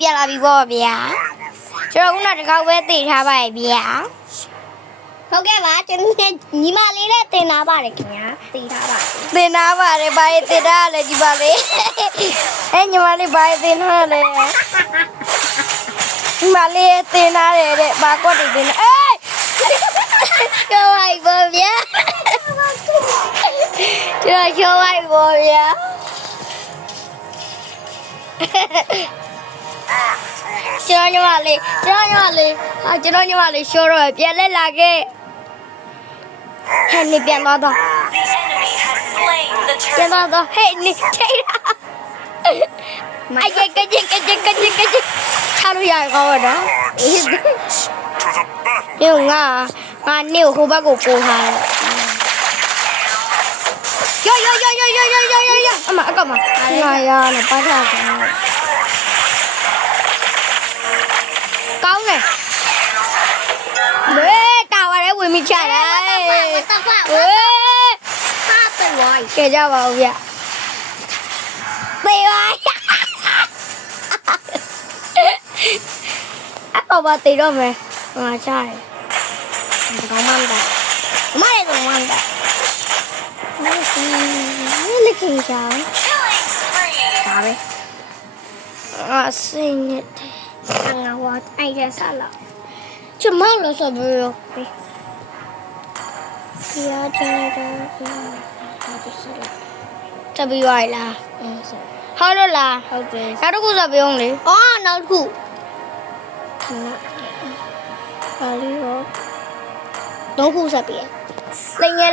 ပြန်လာပြီပေါ့ဗျာကျွန်တော်ခုနတကောက်ပဲသိထားပါရဲ့ဗျာဟုတ်ကဲ့ပါကျွန်တော်ညီမလေးနဲ့တင်ထားပါတယ်ခင်ဗျာသိထားပါတင်ထားပါတယ်ဘာရေးတင်ထားလဲဒီပါလေညီမလေးဘာရေးတင်ထားလဲညီမလေးတင်ထားတယ်တဲ့ဘာကွက်တွေတင်အေးကျော်လိုက်ပါဗျာကျော်လိုက်ပါဗျာကျွန်တော်ညီမလေးရှိုးတော့ပြန်လက်လာခဲ့ဟဲ့နေပြန်သွားတော့ပြန်သွားတော့ဟဲ့နေထိတ်အကြကကြချာလို့ရကောင်းတော့ဒီငါနေဟိုဘက်ကိုပို့ထားတယ်ယောအမအကမငါရနဲ့ပတ်ထားတယ်ကောင်းတယ်လေတာဝရဲဝင်မိချတယ်ဝေးဟာပဲဝိုင်းကြကြပါဦးဗျပေးပါအော်ဘာတေတော့မယ်ငါချတယ်ဒီကောင်မှန်တယ်မိုက်တော့မှန်တယ်လက်ခင်ချာဒါပဲစင်းနေငါဝတ်အိုက်ရစားလာချမလို့ဆိုပြီးတော့ဒီအားကျတော့တပီဝိုင်လားဟုတ်လို့လားဟုတ်တယ်နောက်တစ်ခုဆိုပြောင်းလေအော်နောက်တစ်ခုပါလီရောတော့ခုဆက်ပြလိငယ်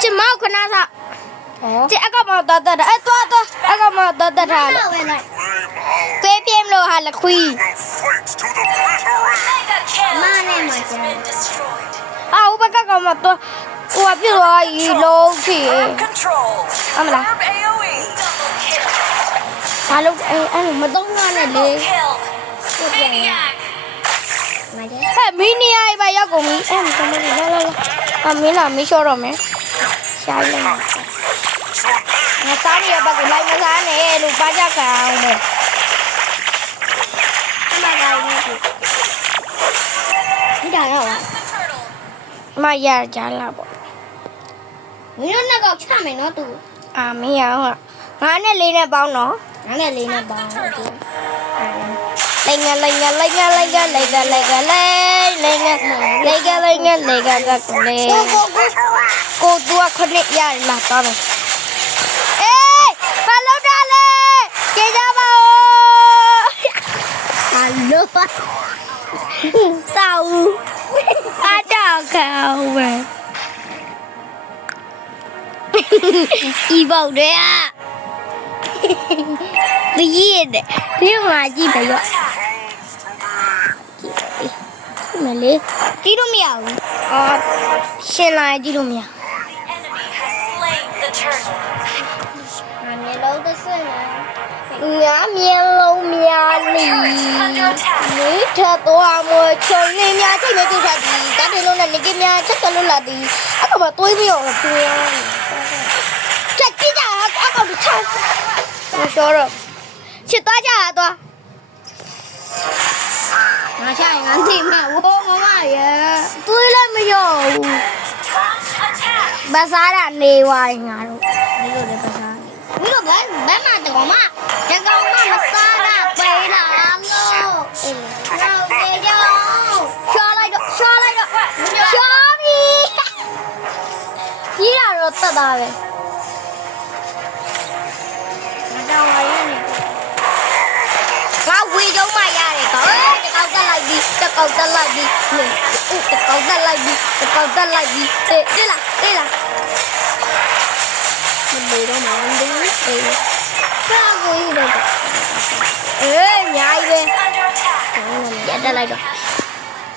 ချစ်မောက်ခဏစားကျအကမတော်တော်အဲ့တော်အကမတော်တော်ထားသွေးပြင်းလို့ဟာလခွီးမနဲ့မကျန်အာဥပကကမတော်ဟိုပြသွားရီလုံးချီအမလားဘာလို့အဲ့မတော့ငါနဲ့လေဟဲ့မီနီယာပဲရောက်ကုန်ပြီအဲ့မကမလေးလာမင်းလာမင်းလျှော့တော့မယ်ရှားလိုက်ငါစားရဘက်ကလိုက်မစားနဲ့လို့ပါကြခံအောင်မယ်အမလာနေပြီဒီတာရောမရကြလားပေါ့မင်းတို့ကတော့ချမယ်နော်သူမင်းရအောင်ငါနဲ့လေးနဲ့ပေါင်းနော်ငါနဲ့လေးနဲ့ပေါင်းလိငယ်ကိုသူကခနစ်ရလာတော့မယ်အေးဘာလို့တာလဲကြေကြပါဦးဘာလို့စောက်အားကြောက်ခေါ်ပဲဤပေါက်တယ်ဒီရဲ့ဒီမှာကြည့်ပါရောမလေးကြည့်လို့မရဘူးရှင်လာကြည့်လို့မရငါမျက်လုံးတစ်စက်ငါမျက်လုံးများလီမိထတော့မချုံနေများချိန်မဲ့ပြတ်သည်တန်းတယ်လုံးနဲ့နေကများချက်ကလို့လာသည်အခုမှတွေးပြီးအောင်ပြောချက်ကြည့်ကြအခုတော့ချက်မပြောတော့ချစ်သွားကြတော့ငါချရင်ငါသိမှာဝိုးမမရဲ့တွေးလည်းမရောဘူးဘာစားရနေဝိုင်းငါတို့ဒီလိုလည်းဘာစားဒီလိုဘယ်မှာတကောင်မမစားတာပေးလာလို့တော့ပြေကြောရှော်လိုက်တော့ရှော်ပြီကြီးရတော့တတ်တာပဲမတော်ပါရဲ့ငါဝေကြုံးမရတယ်ကောတကောက်တက်လိုက်ပြီတေးလားတေးမမေတော့မန်းဒီစားကိုရတော့အများကြီးပဲပြန်တက်လိုက်တော့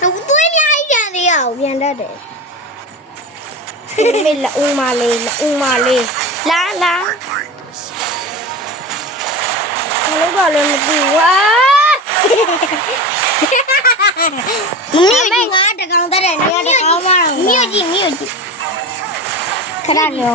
သူသွေးအများကြီးပြန်သေးရအောင်ပြန်တက်တယ်မေလာဦးမလေးလာဘာလို့ပါလဲမသိဘူးဝါမငါတကောင်တက်တယ်နေရာတကောင်မတော့မြို့ကြည့်ခဏရော